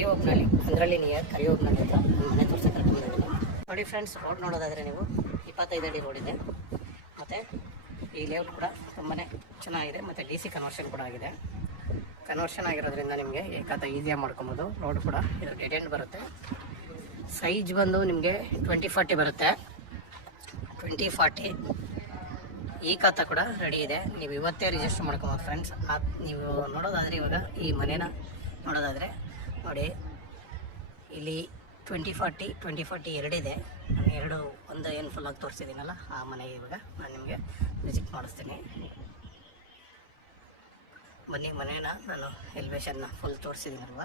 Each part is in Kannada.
ಕರಿಯೋಬ್ನಳ್ಳಿ ಅದರಲ್ಲಿ ನಿಯರ್ ಕರಿಯೋಬ್ನಳ್ಳಿ ಹತ್ರ ಮನೆ ತೋರಿಸಿ ಕರ್ಕೊಂಡು ನೋಡಿ ಫ್ರೆಂಡ್ಸ್. ರೋಡ್ ನೋಡೋದಾದರೆ ನೀವು 25 ಅಡಿ ರೋಡ್ ಇದೆ. ಮತ್ತು ಈ ಲೇಔಟ್ ಕೂಡ ತುಂಬಾ ಚೆನ್ನಾಗಿದೆ. ಮತ್ತು DC ಕನ್ವರ್ಷನ್ ಕೂಡ ಆಗಿದೆ. ಕನ್ವರ್ಷನ್ ಆಗಿರೋದ್ರಿಂದ ನಿಮಗೆ ಏಕಾತ ಈಸಿಯಾಗಿ ಮಾಡ್ಕೊಬೋದು. ರೋಡ್ ಕೂಡ ಇದು ಡೆಡ್ ಎಂಡ್ ಬರುತ್ತೆ. ಸೈಜ್ ಬಂದು ನಿಮಗೆ 20-40 ಬರುತ್ತೆ. 20-40 ಈ ಖಾತಾ ಕೂಡ ರೆಡಿ ಇದೆ. ನೀವು ಇವತ್ತೇ ರಿಜಿಸ್ಟರ್ ಮಾಡ್ಕೊಬೋದು ಫ್ರೆಂಡ್ಸ್. ನೀವು ನೋಡೋದಾದರೆ ಇವಾಗ ಈ ಮನೇನ ನೋಡೋದಾದರೆ ನೋಡಿ, ಇಲ್ಲಿ 20-40 ಎರಡಿದೆ. ನಾನು ಒಂದು ಏನು ಫುಲ್ಲಾಗಿ ತೋರಿಸಿದ್ದೀನಲ್ಲ ಆ ಮನೆಗೆ ಇವಾಗ ನಾನು ನಿಮಗೆ ವಿಸಿಟ್ ಮಾಡಿಸ್ತೀನಿ. ಬನ್ನಿ, ಮನೇನ ನಾನು ಎಲಿವೇಷನ್ನ ಫುಲ್ ತೋರಿಸಿದ್ದೀನಲ್ವ.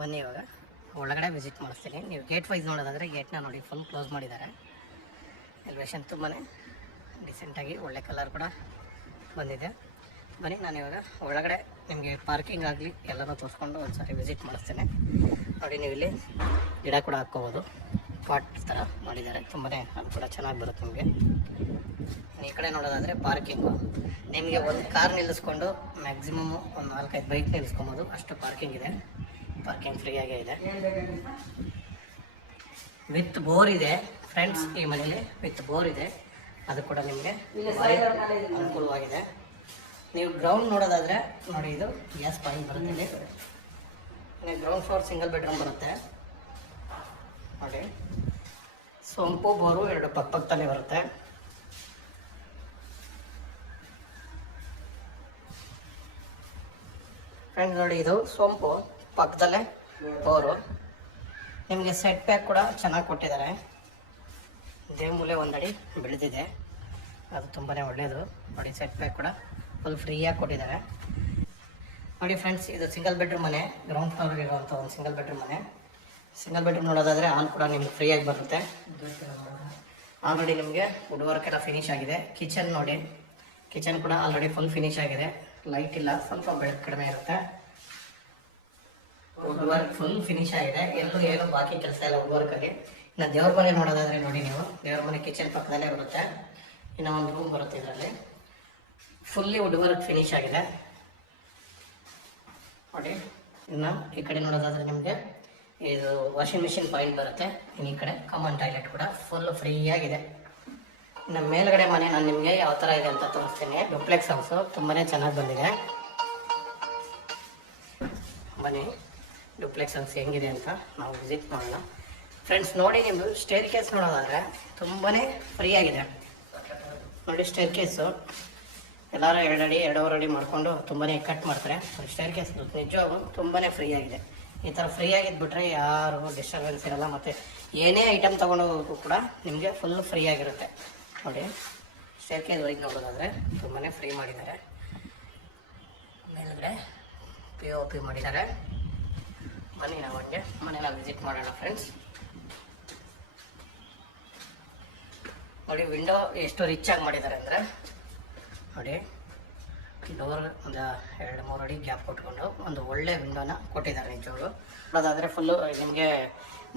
ಬನ್ನಿ ಇವಾಗ ಒಳಗಡೆ ವಿಸಿಟ್ ಮಾಡಿಸ್ತೀನಿ. ನೀವು ಗೇಟ್ ವೈಸ್ ನೋಡೋದಾದರೆ ಗೇಟ್ನ ನೋಡಿ ಫುಲ್ ಕ್ಲೋಸ್ ಮಾಡಿದ್ದಾರೆ. ಎಲಿವೇಷನ್ ತುಂಬಾ ಡಿಸೆಂಟಾಗಿ ಒಳ್ಳೆ ಕಲರ್ ಕೂಡ ಬಂದಿದೆ. ಬನ್ನಿ ನಾನು ಇವಾಗ ಒಳಗಡೆ ನಿಮಗೆ ಪಾರ್ಕಿಂಗ್ ಆಗಲಿ ಎಲ್ಲನೂ ತೋರಿಸ್ಕೊಂಡು ಒಂದು ಸಾರಿ ವಿಸಿಟ್ ಮಾಡಿಸ್ತೇನೆ. ನೋಡಿ, ನೀವು ಇಲ್ಲಿ ಗಿಡ ಕೂಡ ಹಾಕ್ಕೋಬೋದು. ಪಾಟ್ ಥರ ಮಾಡಿದ್ದಾರೆ. ತುಂಬಾ ಅದು ಕೂಡ ಚೆನ್ನಾಗಿ ಬರುತ್ತೆ ನಿಮಗೆ. ಈ ಕಡೆ ನೋಡೋದಾದರೆ ಪಾರ್ಕಿಂಗು ನಿಮಗೆ ಒಂದು ಕಾರ್ ನಿಲ್ಲಿಸ್ಕೊಂಡು ಮ್ಯಾಕ್ಸಿಮಮ್ ಒಂದು 4-5 ಬೈಕ್ ನಿಲ್ಲಿಸ್ಕೊಬೋದು. ಅಷ್ಟು ಪಾರ್ಕಿಂಗ್ ಇದೆ. ಪಾರ್ಕಿಂಗ್ ಫ್ರೀಯಾಗೇ ಇದೆ. ವಿತ್ ಬೋರ್ ಇದೆ ಫ್ರೆಂಡ್ಸ್. ಈ ಮನೇಲಿ ವಿತ್ ಬೋರ್ ಇದೆ. ಅದು ಕೂಡ ನಿಮಗೆ ಅನುಕೂಲವಾಗಿದೆ. ನೀವು ಗ್ರೌಂಡ್ ನೋಡೋದಾದರೆ ನೋಡಿ, ಇದು ಗ್ಯಾಸ್ ಪಾಯಿಂಟ್ ಬರುತ್ತೆ. ಇಲ್ಲಿ ಗ್ರೌಂಡ್ ಫ್ಲೋರ್ ಸಿಂಗಲ್ ಬೆಡ್ರೂಮ್ ಬರುತ್ತೆ ನೋಡಿ. ಸೋಂಪು ಬೋರು 2 ಪಕ್ಕದಲ್ಲೇ ಬರುತ್ತೆ. ಫ್ರೆಂಡ್ಸ್ ನೋಡಿ, ಇದು ಸೋಂಪು ಪಕ್ಕದಲ್ಲೇ ಬೋರು. ನಿಮಗೆ ಸೆಟ್ ಬ್ಯಾಕ್ ಕೂಡ ಚೆನ್ನಾಗಿ ಕೊಟ್ಟಿದ್ದಾರೆ. ದೇಮೂಲೆ 1 ಅಡಿ ಬೆಳೆದಿದೆ. ಅದು ತುಂಬಾ ಒಳ್ಳೆಯದು ನೋಡಿ. ಸೆಟ್ ಬ್ಯಾಕ್ ಕೂಡ ಫುಲ್ ಫ್ರೀಯಾಗಿ ಕೊಟ್ಟಿದ್ದಾರೆ ನೋಡಿ ಫ್ರೆಂಡ್ಸ್. ಇದು ಸಿಂಗಲ್ ಬೆಡ್ರೂಮ್ ಮನೆ, ಗ್ರೌಂಡ್ ಫ್ಲೋರ್ ಇರುವಂಥ ಒಂದು ಸಿಂಗಲ್ ಬೆಡ್ರೂಮ್ ಮನೆ. ಸಿಂಗಲ್ ಬೆಡ್ರೂಮ್ ನೋಡೋದಾದರೆ ಹಾಲ್ ಕೂಡ ನಿಮಗೆ ಫ್ರೀಯಾಗಿ ಬರುತ್ತೆ. ಆಲ್ರೆಡಿ ನಿಮಗೆ ವುಡ್ ವರ್ಕ್ ಎಲ್ಲ ಫಿನಿಶ್ ಆಗಿದೆ. ಕಿಚನ್ ನೋಡಿ, ಕಿಚನ್ ಕೂಡ ಆಲ್ರೆಡಿ ಫುಲ್ ಫಿನಿಶ್ ಆಗಿದೆ. ಲೈಟ್ ಇಲ್ಲ, ಸ್ವಲ್ಪ ಬೆಳಕು ಕಡಿಮೆ ಇರುತ್ತೆ. ವುಡ್ ವರ್ಕ್ ಫುಲ್ ಫಿನಿಶ್ ಆಗಿದೆ. ಏನು ಬಾಕಿ ಕೆಲಸ ಇಲ್ಲ ವುಡ್ ವರ್ಕಲ್ಲಿ. ಇನ್ನು ದೇವ್ರ ಮನೆ ನೋಡೋದಾದರೆ ನೋಡಿ, ನೀವು ದೇವ್ರ ಮನೆ ಕಿಚನ್ ಪಕ್ಕದಲ್ಲೇ ಬರುತ್ತೆ. ಇನ್ನು ಒಂದು ರೂಮ್ ಬರುತ್ತೆ. ಇದರಲ್ಲಿ ಫುಲ್ಲಿ ವುಡ್ ವರ್ಕ್ ಫಿನಿಶ್ ಆಗಿದೆ ನೋಡಿ. ಇನ್ನು ಈ ಕಡೆ ನೋಡೋದಾದರೆ ನಿಮಗೆ ಇದು ವಾಷಿಂಗ್ ಮಿಷಿನ್ ಪಾಯಿಂಟ್ ಬರುತ್ತೆ. ಈ ಕಡೆ ಕಾಮನ್ ಟಾಯ್ಲೆಟ್ ಕೂಡ ಫುಲ್ ಫ್ರೀಯಾಗಿದೆ. ಇನ್ನು ಮೇಲ್ಗಡೆ ಮನೆ ನಾನು ನಿಮಗೆ ಯಾವ ಥರ ಇದೆ ಅಂತ ತೋರಿಸ್ತೀನಿ. ಡುಪ್ಲೆಕ್ಸ್ ಹೌಸು ತುಂಬಾ ಚೆನ್ನಾಗಿ ಬಂದಿದೆ. ಬನ್ನಿ, ಡುಪ್ಲೆಕ್ಸ್ ಹೌಸ್ ಹೆಂಗಿದೆ ಅಂತ ನಾವು ವಿಸಿಟ್ ಮಾಡೋಣ ಫ್ರೆಂಡ್ಸ್. ನೋಡಿ, ನಿಮ್ಮದು ಸ್ಟೇರ್ ಕೇಸ್ ನೋಡೋದಾದರೆ ತುಂಬಾ ಫ್ರೀಯಾಗಿದೆ ನೋಡಿ. ಸ್ಟೇರ್ ಕೇಸು ಎಲ್ಲರೂ 2 ಅಡಿ 2.5 ಅಡಿ ಮಾಡಿಕೊಂಡು ತುಂಬಾ ಕಟ್ ಮಾಡ್ತಾರೆ. ಸ್ಟೇರ್ ಕೇಸ್ ನಿಜವಾಗೂ ತುಂಬಾ ಫ್ರೀಯಾಗಿದೆ. ಈ ಥರ ಫ್ರೀಯಾಗಿದ್ಬಿಟ್ರೆ ಯಾರು ಡಿಸ್ಟರ್ಬೆನ್ಸ್ ಇರೋಲ್ಲ. ಮತ್ತು ಏನೇ ಐಟಮ್ ತೊಗೊಂಡೋಗೋಕ್ಕೂ ಕೂಡ ನಿಮಗೆ ಫುಲ್ ಫ್ರೀಯಾಗಿರುತ್ತೆ ನೋಡಿ. ಸ್ಟೇರ್ ಕೇಸ್ ವೈಸ್ ನೋಡೋದಾದರೆ ತುಂಬಾ ಫ್ರೀ ಮಾಡಿದ್ದಾರೆ. ಮೇಲ್ಗಡೆ POP ಮಾಡಿದ್ದಾರೆ. ಬನ್ನಿ ನಾವು ಹಂಗೆ ಮನೇನ ವಿಸಿಟ್ ಮಾಡೋಣ ಫ್ರೆಂಡ್ಸ್. ನೋಡಿ, ವಿಂಡೋ ಎಷ್ಟು ರಿಚ್ ಆಗಿ ಮಾಡಿದ್ದಾರೆ ಅಂದರೆ ನೋಡಿ. ಡೋರ್ ಒಂದು 2-3 ಅಡಿ ಗ್ಯಾಪ್ ಕೊಟ್ಕೊಂಡು ಒಂದು ಒಳ್ಳೆ ವಿಂಡೋನ ಕೊಟ್ಟಿದ್ದಾರೆ ನಿಜವಾಗ್ಲು. ನೋಡೋದಾದರೆ ಫುಲ್ಲು ನಿಮಗೆ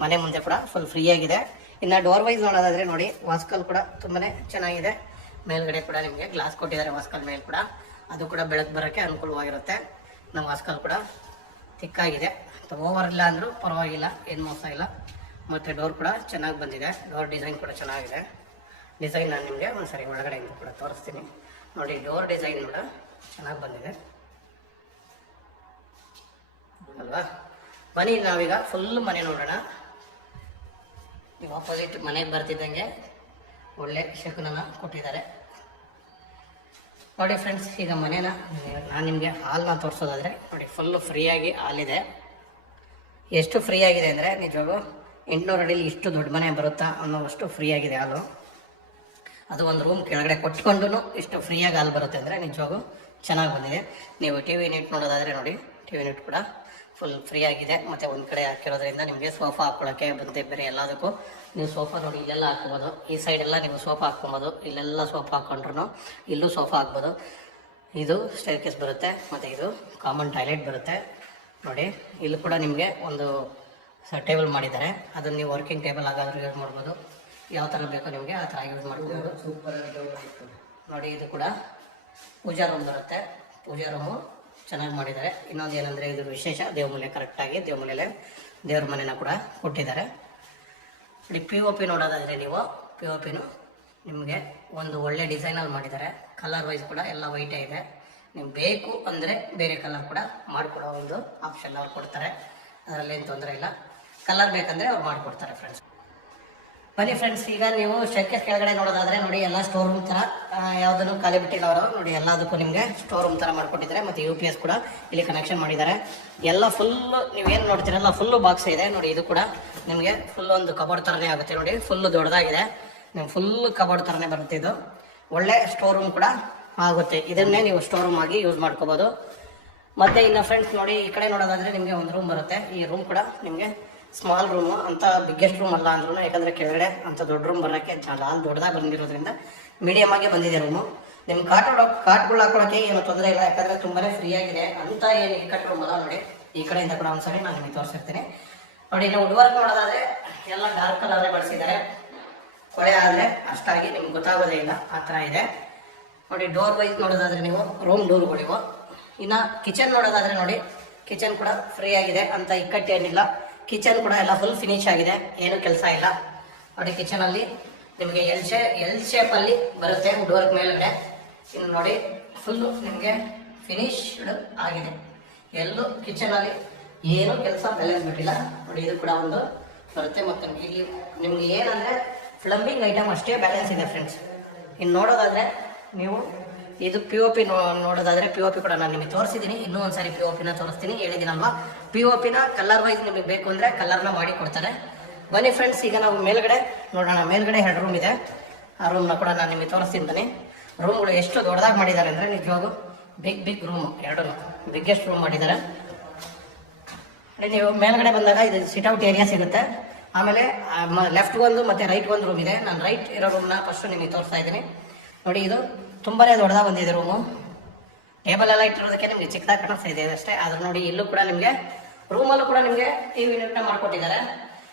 ಮನೆ ಮುಂದೆ ಕೂಡ ಫುಲ್ ಫ್ರೀಯಾಗಿದೆ. ಇನ್ನು ಡೋರ್ ವೈಸ್ ನೋಡೋದಾದರೆ ನೋಡಿ, ವಾಸ್ಕಲ್ ಕೂಡ ತುಂಬಾ ಚೆನ್ನಾಗಿದೆ. ಮೇಲ್ಗಡೆ ಕೂಡ ನಿಮಗೆ ಗ್ಲಾಸ್ ಕೊಟ್ಟಿದ್ದಾರೆ ವಾಸ್ಕಲ್ ಮೇಲೆ ಕೂಡ. ಅದು ಕೂಡ ಬೆಳಕು ಬರೋಕ್ಕೆ ಅನುಕೂಲವಾಗಿರುತ್ತೆ. ನಮ್ಮ ವಾಸ್ಕಲ್ ಕೂಡ ತಿಕ್ಕಾಗಿದೆ. ಓವರ್ ಇಲ್ಲ ಅಂದರೂ ಪರವಾಗಿಲ್ಲ, ಏನು ಮೋಸ ಇಲ್ಲ. ಮತ್ತು ಡೋರ್ ಕೂಡ ಚೆನ್ನಾಗಿ ಬಂದಿದೆ. ಡೋರ್ ಡಿಸೈನ್ ಕೂಡ ಚೆನ್ನಾಗಿದೆ. ಡಿಸೈನ್ ನಾನು ನಿಮಗೆ ಒಂದು ಸರಿ ಒಳಗಡೆಯಿಂದ ಕೂಡ ತೋರಿಸ್ತೀನಿ ನೋಡಿ. ಡೋರ್ ಡಿಸೈನ್ ಕೂಡ ಚೆನ್ನಾಗಿ ಬಂದಿದೆ ಅಲ್ವಾ. ಬನ್ನಿ ನಾವೀಗ ಫುಲ್ ಮನೆ ನೋಡೋಣ. ನೀವು ಆಪೋಸಿಟ್ ಮನೆಗೆ ಬರ್ತಿದ್ದಂಗೆ ಒಳ್ಳೆ ಶಕುನನ ಕೊಟ್ಟಿದ್ದಾರೆ ನೋಡಿ ಫ್ರೆಂಡ್ಸ್. ಈಗ ಮನೇನ ನಾನು ನಿಮಗೆ ಹಾಲ್ನ ತೋರಿಸೋದಾದರೆ ನೋಡಿ, ಫುಲ್ಲು ಫ್ರೀಯಾಗಿ ಹಾಲಿದೆ. ಎಷ್ಟು ಫ್ರೀ ಆಗಿದೆ ಅಂದರೆ ನಿಜವಾಗೂ 800 ಅಡಿಲಿ ಇಷ್ಟು ದೊಡ್ಡ ಮನೆ ಬರುತ್ತಾ ಅನ್ನೋವಷ್ಟು ಫ್ರೀಯಾಗಿದೆ ಹಾಲು. ಅದು ಒಂದು ರೂಮ್ ಕೆಳಗಡೆ ಕೊಟ್ಕೊಂಡು ಇಷ್ಟು ಫ್ರೀಯಾಗಿ ಹಾಲು ಬರುತ್ತೆ ಅಂದರೆ ನಿಜವಾಗೂ ಚೆನ್ನಾಗಿ ಬಂದಿದೆ. ನೀವು TV ಯೂನಿಟ್ ನೋಡೋದಾದರೆ ನೋಡಿ, TV ಯೂನಿಟ್ ಕೂಡ ಫುಲ್ ಫ್ರೀಯಾಗಿದೆ. ಮತ್ತು ಒಂದು ಕಡೆ ಹಾಕಿರೋದ್ರಿಂದ ನಿಮಗೆ ಸೋಫಾ ಹಾಕ್ಕೊಳ್ಳೋಕ್ಕೆ ಬಂತೆ. ಬೇರೆ ಎಲ್ಲದಕ್ಕೂ ನೀವು ಸೋಫಾ ನೋಡಿ ಇಲ್ಲೆಲ್ಲ ಹಾಕ್ಬೋದು. ಈ ಸೈಡೆಲ್ಲ ನೀವು ಸೋಫಾ ಹಾಕ್ಕೊಬೋದು. ಇಲ್ಲೆಲ್ಲ ಸೋಫಾ ಹಾಕ್ಕೊಂಡ್ರು ಇಲ್ಲೂ ಸೋಫಾ ಹಾಕ್ಬೋದು. ಇದು ಸ್ಟೇರ್ ಕೇಸ್ ಬರುತ್ತೆ. ಮತ್ತು ಇದು ಕಾಮನ್ ಟಾಯ್ಲೆಟ್ ಬರುತ್ತೆ ನೋಡಿ. ಇಲ್ಲಿ ಕೂಡ ನಿಮಗೆ ಒಂದು ಟೇಬಲ್ ಮಾಡಿದ್ದಾರೆ. ಅದನ್ನು ನೀವು ವರ್ಕಿಂಗ್ ಟೇಬಲ್ ಆಗಾದರೂ ಯೂಸ್ ಮಾಡ್ಬೋದು. ಯಾವ ಥರ ಬೇಕೋ ನಿಮಗೆ ಆ ಥರ ಯೂಸ್ ಮಾಡ್ಬೋದು. ಸೂಪರ್ ನೋಡಿ. ಇದು ಕೂಡ ಪೂಜಾ ರೂಮ್ ಬರುತ್ತೆ. ಪೂಜಾ ರೂಮು ಚೆನ್ನಾಗಿ ಮಾಡಿದ್ದಾರೆ. ಇನ್ನೊಂದು ಏನಂದರೆ ಇದ್ರ ವಿಶೇಷ ದೇವ್ರ ಮನೆ ಕರೆಕ್ಟಾಗಿ ದೇವ್ರ ಮನೆಯಲ್ಲೇ ದೇವ್ರ ಮನೆನ ಕೂಡ ಕೊಟ್ಟಿದ್ದಾರೆ. ನೋಡಿ POP ನೋಡೋದಾದರೆ ನೀವು POPನು ನಿಮಗೆ ಒಂದು ಒಳ್ಳೆ ಡಿಸೈನಲ್ಲಿ ಮಾಡಿದ್ದಾರೆ. ಕಲರ್ ವೈಸ್ ಕೂಡ ಎಲ್ಲ ವೈಟೇ ಇದೆ. ನೀವು ಬೇಕು ಅಂದರೆ ಬೇರೆ ಕಲರ್ ಕೂಡ ಮಾಡಿಕೊಡೋ ಒಂದು ಆಪ್ಷನ್ ಅವ್ರು ಕೊಡ್ತಾರೆ, ಅದರಲ್ಲೇನು ತೊಂದರೆ ಇಲ್ಲ. ಕಲರ್ ಬೇಕಂದರೆ ಅವ್ರು ಮಾಡಿಕೊಡ್ತಾರೆ ಫ್ರೆಂಡ್ಸ್. ಬನ್ನಿ ಫ್ರೆಂಡ್ಸ್, ಈಗ ನೀವು ಶೆಕೆ ಕೆಳಗಡೆ ನೋಡೋದಾದರೆ ನೋಡಿ ಎಲ್ಲ ಸ್ಟೋರ್ ರೂಮ್ ಥರ ಯಾವುದನ್ನು ಖಾಲಿ ಬಿಟ್ಟಿಲ್ಲ ಅವರು. ನೋಡಿ ಎಲ್ಲದಕ್ಕೂ ನಿಮಗೆ ಸ್ಟೋರ್ ರೂಮ್ ಥರ ಮಾಡಿಕೊಟ್ಟಿದ್ದಾರೆ. ಮತ್ತು UPS ಕೂಡ ಇಲ್ಲಿ ಕನೆಕ್ಷನ್ ಮಾಡಿದ್ದಾರೆ. ಎಲ್ಲ ಫುಲ್ಲು ನೀವೇನು ನೋಡ್ತೀರಲ್ಲ ಫುಲ್ಲು ಬಾಕ್ಸ್ ಇದೆ ನೋಡಿ. ಇದು ಕೂಡ ನಿಮಗೆ ಫುಲ್ ಒಂದು ಕಬೋರ್ಡ್ ಥರನೇ ಆಗುತ್ತೆ ನೋಡಿ. ಫುಲ್ಲು ದೊಡ್ಡದಾಗಿದೆ, ನೀವು ಫುಲ್ಲು ಕಬೋರ್ಡ್ ಥರನೇ ಬರುತ್ತೆ. ಇದು ಒಳ್ಳೆ ಸ್ಟೋರ್ ರೂಮ್ ಕೂಡ ಆಗುತ್ತೆ. ಇದನ್ನೇ ನೀವು ಸ್ಟೋರ್ ರೂಮ್ ಆಗಿ ಯೂಸ್ ಮಾಡ್ಕೋಬೋದು. ಮತ್ತು ಇನ್ನು ಫ್ರೆಂಡ್ಸ್ ನೋಡಿ ಈ ಕಡೆ ನೋಡೋದಾದರೆ ನಿಮಗೆ ಒಂದು ರೂಮ್ ಬರುತ್ತೆ. ಈ ರೂಮ್ ಕೂಡ ನಿಮಗೆ ಸ್ಮಾಲ್ ರೂಮು ಅಂತ ಬಿಗ್ಗೆಸ್ಟ್ ರೂಮ್ ಅಲ್ಲ ಅಂದ್ರೂ, ಯಾಕಂದರೆ ಕೆಳಗಡೆ ಅಂತ ದೊಡ್ಡ ರೂಮ್ ಬರೋಕ್ಕೆ ದೊಡ್ಡದಾಗಿ ಬಂದಿರೋದ್ರಿಂದ ಮೀಡಿಯಮ್ ಆಗಿ ಬಂದಿದೆ ರೂಮು. ನಿಮ್ಗೆ ಕಾಟ್ಗಳು ಹಾಕೊಳ್ಳೋಕ್ಕೆ ಏನು ತೊಂದರೆ ಇಲ್ಲ, ಯಾಕಂದರೆ ತುಂಬಾ ಫ್ರೀ ಆಗಿದೆ ಅಂತ. ಏನು ಇಕ್ಕಟ್ಟು ರೂಮ್ ಅಲ್ಲ ನೋಡಿ. ಈ ಕಡೆಯಿಂದ ಕೂಡ ಒಂದ್ಸರಿ ನಾನು ನಿಮಗೆ ತೋರಿಸಿರ್ತೀನಿ ನೋಡಿ. ಇನ್ನು ವುಡ್ ವರ್ಕ್ ನೋಡೋದಾದರೆ ಎಲ್ಲ ಡಾರ್ಕ್ ಕಲರೇ ಬಳಸಿದ್ದಾರೆ. ಕೊಳೆ ಆದರೆ ಅಷ್ಟಾಗಿ ನಿಮ್ಗೆ ಗೊತ್ತಾಗೋದೇ ಇಲ್ಲ, ಆ ಥರ ಇದೆ ನೋಡಿ. ಡೋರ್ ವೈಸ್ ನೋಡೋದಾದರೆ ನೀವು ರೂಮ್ ಡೋರ್ಗಳಿವು. ಇನ್ನು ಕಿಚನ್ ನೋಡೋದಾದರೆ ನೋಡಿ, ಕಿಚನ್ ಕೂಡ ಫ್ರೀ ಆಗಿದೆ ಅಂತ ಇಕ್ಕಟ್ಟೇನಿಲ್ಲ. ಕಿಚನ್ ಕೂಡ ಎಲ್ಲ ಫುಲ್ ಫಿನಿಶ್ ಆಗಿದೆ, ಏನು ಕೆಲಸ ಇಲ್ಲ ನೋಡಿ. ಕಿಚನಲ್ಲಿ ನಿಮಗೆ ಎಲ್ ಶೇಪಲ್ಲಿ ಬರುತ್ತೆ ವುಡ್ ವರ್ಕ್ ಮೇಲ್ಗಡೆ. ಇನ್ನು ನೋಡಿ ಫುಲ್ಲು ನಿಮಗೆ ಫಿನಿಶ್ಡ್ ಆಗಿದೆ. ಎಲ್ಲೂ ಕಿಚನಲ್ಲಿ ಏನು ಕೆಲಸ ಬ್ಯಾಲೆನ್ಸ್ ಬಿಟ್ಟಿಲ್ಲ ನೋಡಿ. ಇದು ಕೂಡ ಒಂದು ಬರುತ್ತೆ. ಮತ್ತು ಇಲ್ಲಿ ನಿಮಗೆ ಏನಂದರೆ ಪ್ಲಂಬಿಂಗ್ ಐಟಮ್ ಅಷ್ಟೇ ಬ್ಯಾಲೆನ್ಸ್ ಇದೆ ಫ್ರೆಂಡ್ಸ್. ಇನ್ನು ನೋಡೋದಾದರೆ ನೀವು ಇದು POP ನೋಡೋದಾದರೆ POP ಕೂಡ ನಾನು ನಿಮಗೆ ತೋರಿಸಿದ್ದೀನಿ. ಇನ್ನೂ ಒಂದು ಸಾರಿ POPನ ತೋರಿಸ್ತೀನಿ, ಹೇಳಿದ್ದೀನಲ್ವಾ. POPನ ಕಲರ್ ವೈಸ್ ನಿಮಗೆ ಬೇಕು ಅಂದರೆ ಕಲರ್ನ ಮಾಡಿ ಕೊಡ್ತಾರೆ. ಬನ್ನಿ ಫ್ರೆಂಡ್ಸ್, ಈಗ ನಾವು ಮೇಲ್ಗಡೆ ನೋಡೋಣ. ಮೇಲ್ಗಡೆ 2 ರೂಮ್ ಇದೆ. ಆ ರೂಮ್ನ ಕೂಡ ನಾನು ನಿಮಗೆ ತೋರಿಸ್ತೀನಿ. ರೂಮ್ಗಳು ಎಷ್ಟು ದೊಡ್ಡದಾಗಿ ಮಾಡಿದ್ದಾರೆ ಅಂದರೆ ನಿಜವಾಗೂ ಬಿಗ್ ರೂಮ್, 2 ಬಿಗ್ಗೆಸ್ಟ್ ರೂಮ್ ಮಾಡಿದ್ದಾರೆ. ನೀವು ಮೇಲ್ಗಡೆ ಬಂದಾಗ ಇದು ಸಿಟ್ಔಟ್ ಏರಿಯಾ ಸಿಗುತ್ತೆ. ಆಮೇಲೆ ಲೆಫ್ಟ್ ಒಂದು ಮತ್ತು ರೈಟ್ ಒಂದು ರೂಮ್ ಇದೆ. ನಾನು ರೈಟ್ ಇರೋ ರೂಮ್ನ ಫಸ್ಟು ನಿಮಗೆ ತೋರಿಸ್ತಾ ಇದ್ದೀನಿ ನೋಡಿ. ಇದು ತುಂಬಾ ದೊಡ್ಡದಾಗಿ ಬಂದಿದೆ ರೂಮು. ಟೇಬಲ್ ಎಲ್ಲ ಇಟ್ಟಿರೋದಕ್ಕೆ ನಿಮಗೆ ಚಿಕ್ಕದಾಗಿ ಕಾಣಿಸ್ತಾ ಇದೆ ಅಷ್ಟೇ. ಆದ್ರೆ ನೋಡಿ ಇಲ್ಲೂ ಕೂಡ ನಿಮಗೆ ರೂಮಲ್ಲೂ ಕೂಡ ನಿಮಗೆ TV ಯೂನಿಟ್ನ ಮಾಡಿಕೊಟ್ಟಿದ್ದಾರೆ.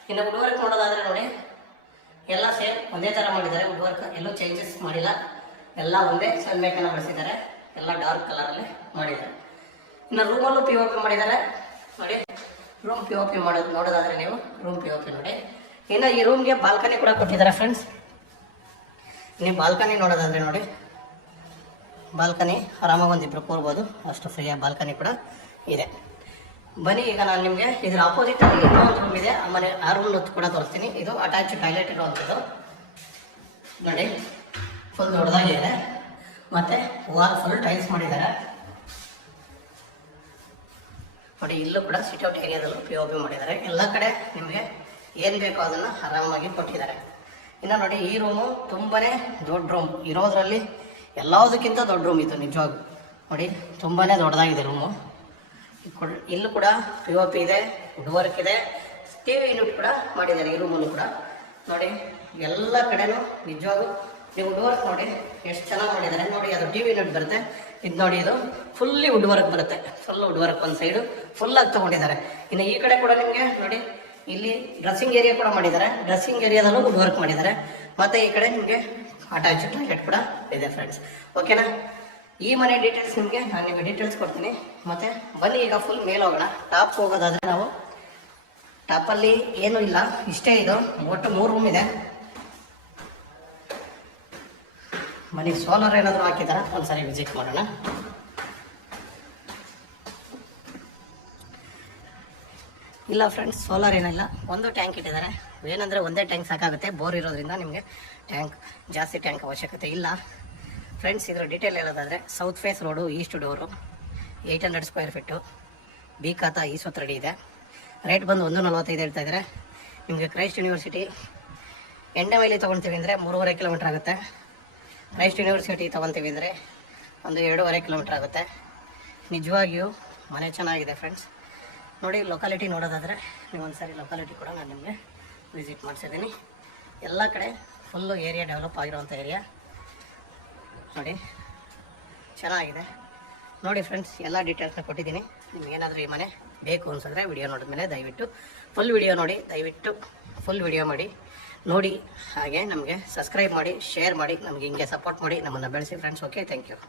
ಇನ್ನು ವುಡ್ ವರ್ಕ್ ನೋಡೋದಾದರೆ ನೋಡಿ ಎಲ್ಲ ಸೇಮ್ ಒಂದೇ ಥರ ಮಾಡಿದ್ದಾರೆ. ವುಡ್ ವರ್ಕ್ ಎಲ್ಲೂ ಚೇಂಜಸ್ ಮಾಡಿಲ್ಲ, ಎಲ್ಲ ಒಂದೇ ಸನ್ಮೇಕನ್ನು ಬಳಸಿದ್ದಾರೆ. ಎಲ್ಲ ಡಾರ್ಕ್ ಕಲರಲ್ಲಿ ಮಾಡಿದ್ದಾರೆ. ಇನ್ನು ರೂಮಲ್ಲೂ POP ಮಾಡಿದ್ದಾರೆ ನೋಡಿ. ರೂಮ್ POP ನೋಡೋದಾದರೆ ನೀವು ರೂಮ್ POP ನೋಡಿ. ಇನ್ನು ಈ ರೂಮ್ಗೆ ಬಾಲ್ಕನಿ ಕೂಡ ಕೊಟ್ಟಿದ್ದಾರೆ ಫ್ರೆಂಡ್ಸ್. ನೀವು ಬಾಲ್ಕನಿ ನೋಡೋದಾದರೆ ನೋಡಿ, ಬಾಲ್ಕನಿ ಆರಾಮಾಗಿ ಒಂದಿಬ್ಬರು ಕೂರ್ಬೋದು, ಅಷ್ಟು ಫ್ರೀಯಾಗಿ ಬಾಲ್ಕನಿ ಕೂಡ ಇದೆ. ಬನ್ನಿ ಈಗ ನಾನು ನಿಮಗೆ ಇದರ ಆಪೋಸಿಟಲ್ಲಿ ಇನ್ನೊಂದು ರೂಮ್ ಇದೆ, ಆ ರೂಮ್ ಕೂಡ ತೋರಿಸ್ತೀನಿ. ಇದು ಅಟ್ಯಾಚ್ ಟಾಯ್ಲೆಟ್ ಇರುವಂಥದ್ದು ನೋಡಿ. ಫುಲ್ ದೊಡ್ಡದಾಗಿದೆ ಮತ್ತು ವಾಲ್ ಫುಲ್ ಟೈಲ್ಸ್ ಮಾಡಿದ್ದಾರೆ ನೋಡಿ. ಇಲ್ಲೂ ಕೂಡ ಸಿಟ್ಔಟ್ ಏರಿಯಾದಲ್ಲೂ POP ಮಾಡಿದ್ದಾರೆ. ಎಲ್ಲ ಕಡೆ ನಿಮಗೆ ಏನು ಬೇಕೋ ಅದನ್ನು ಆರಾಮಾಗಿ ಕೊಟ್ಟಿದ್ದಾರೆ. ಇನ್ನು ನೋಡಿ ಈ ರೂಮು ತುಂಬಾ ದೊಡ್ಡ ರೂಮ್, ಇರೋದ್ರಲ್ಲಿ ಎಲ್ಲದಕ್ಕಿಂತ ದೊಡ್ಡ ರೂಮ್ ಇದು ನಿಜವಾಗೂ ನೋಡಿ. ತುಂಬಾ ದೊಡ್ಡದಾಗಿದೆ ರೂಮು. ಇಲ್ಲೂ ಕೂಡ POP ಇದೆ, ವುಡ್ ವರ್ಕ್ ಇದೆ, TV ಯೂನಿಟ್ ಕೂಡ ಮಾಡಿದ್ದಾರೆ ಈ ರೂಮಲ್ಲೂ ಕೂಡ ನೋಡಿ. ಎಲ್ಲ ಕಡೆನೂ ನಿಜವಾಗೂ ನೀವು ವುಡ್ ವರ್ಕ್ ನೋಡಿ ಎಷ್ಟು ಚೆನ್ನಾಗಿ ಮಾಡಿದ್ದಾರೆ ನೋಡಿ. ಅದು TV ಯೂನಿಟ್ ಬರುತ್ತೆ. ಇದು ನೋಡಿ, ಇದು ಫುಲ್ಲಿ ವುಡ್ ವರ್ಕ್ ಬರುತ್ತೆ. ಫುಲ್ ವುಡ್ ವರ್ಕ್ ಒಂದು ಸೈಡು ಫುಲ್ಲಾಗಿ ತೊಗೊಂಡಿದ್ದಾರೆ. ಇನ್ನು ಈ ಕಡೆ ಕೂಡ ನಿಮಗೆ ನೋಡಿ ಇಲ್ಲಿ ಡ್ರೆಸ್ಸಿಂಗ್ ಏರಿಯಾ ಕೂಡ ಮಾಡಿದ್ದಾರೆ. ಡ್ರೆಸ್ಸಿಂಗ್ ಏರಿಯಾದಲ್ಲೂ ವುಡ್ ವರ್ಕ್ ಮಾಡಿದ್ದಾರೆ. ಮತ್ತು ಈ ಕಡೆ ನಿಮಗೆ ಅಟ್ಯಾಚ್ ಟಾಯ್ಲೆಟ್ ಕೂಡ ಇದೆ ಫ್ರೆಂಡ್ಸ್. ಓಕೆನಾ? ಈ ಮನೆ ಡೀಟೇಲ್ಸ್ ನಾನು ನಿಮಗೆ ಡೀಟೇಲ್ಸ್ ಕೊಡ್ತೀನಿ. ಮತ್ತು ಬನ್ನಿ ಈಗ ಫುಲ್ ಮೇಲೆ ಹೋಗೋಣ. ಟಾಪ್ ಹೋಗೋದಾದರೆ ನಾವು ಟಾಪಲ್ಲಿ ಏನೂ ಇಲ್ಲ, ಇಷ್ಟೇ. ಇದು ಒಟ್ಟು 3 ರೂಮ್ ಇದೆ. ಮನೆಗೆ ಸೋಲಾರ್ ಏನಾದರೂ ಹಾಕಿದಾರ ಒಂದ್ಸರಿ ವಿಸಿಟ್ ಮಾಡೋಣ. ಇಲ್ಲ ಫ್ರೆಂಡ್ಸ್, ಸೋಲಾರ್ ಏನಿಲ್ಲ, ಒಂದು ಟ್ಯಾಂಕ್ ಇಟ್ಟಿದ್ದಾರೆ. ಏನಂದರೆ ಒಂದೇ ಟ್ಯಾಂಕ್ ಸಾಕಾಗುತ್ತೆ, ಬೋರ್ ಇರೋದ್ರಿಂದ ನಿಮಗೆ ಜಾಸ್ತಿ ಟ್ಯಾಂಕ್ ಅವಶ್ಯಕತೆ ಇಲ್ಲ ಫ್ರೆಂಡ್ಸ್. ಇದರ ಡೀಟೇಲ್ ಹೇಳೋದಾದರೆ south face road, east door, 800 square feet, B khata 20 ಅಡಿ ಇದೆ. ರೇಟ್ ಬಂದು 145 ಹೇಳ್ತಾ ಇದ್ದಾರೆ. ನಿಮಗೆ ಕ್ರೈಸ್ಟ್ ಯೂನಿವರ್ಸಿಟಿ ಎಂಡಮೈಲಿ ತೊಗೊಳ್ತೀವಿ ಅಂದರೆ 3.5 ಕಿಲೋಮೀಟ್ರ್ ಆಗುತ್ತೆ. ಕ್ರೈಸ್ಟ್ ಯೂನಿವರ್ಸಿಟಿ ತೊಗೊತೀವಿ ಅಂದರೆ ಒಂದು 2.5 ಕಿಲೋಮೀಟ್ರ್ ಆಗುತ್ತೆ. ನಿಜವಾಗಿಯೂ ಮನೆ ಚೆನ್ನಾಗಿದೆ ಫ್ರೆಂಡ್ಸ್. ನೋಡಿ ಲೊಕಾಲಿಟಿ ನೋಡೋದಾದರೆ ನೀವು ಒಂದು ಸಾರಿ ಲೊಕಾಲಿಟಿ ಕೂಡ ನಾನು ನಿಮಗೆ ವಿಸಿಟ್ ಮಾಡಿಸಿದ್ದೀನಿ. ಎಲ್ಲ ಕಡೆ ಫುಲ್ಲು ಏರಿಯಾ ಡೆವಲಪ್ ಆಗಿರೋವಂಥ ಏರಿಯಾ ನೋಡಿ, ಚೆನ್ನಾಗಿದೆ ನೋಡಿ ಫ್ರೆಂಡ್ಸ್. ಎಲ್ಲ ಡೀಟೇಲ್ಸ್ನ ಕೊಟ್ಟಿದ್ದೀನಿ. ನಿಮಗೇನಾದರೂ ಈ ಮನೆ ಬೇಕು ಅನ್ಸಿದ್ರೆ ವಿಡಿಯೋ ನೋಡಿದ್ಮೇಲೆ ದಯವಿಟ್ಟು ಫುಲ್ ವಿಡಿಯೋ ನೋಡಿ, ದಯವಿಟ್ಟು ಫುಲ್ ವಿಡಿಯೋ ನೋಡಿ. ಹಾಗೆ ನಮಗೆ ಸಬ್ಸ್ಕ್ರೈಬ್ ಮಾಡಿ, ಶೇರ್ ಮಾಡಿ, ನಮಗೆ ಹಿಂಗೆ ಸಪೋರ್ಟ್ ಮಾಡಿ, ನಮ್ಮನ್ನು ಬೆಳೆಸಿ ಫ್ರೆಂಡ್ಸ್. Okay, thank you.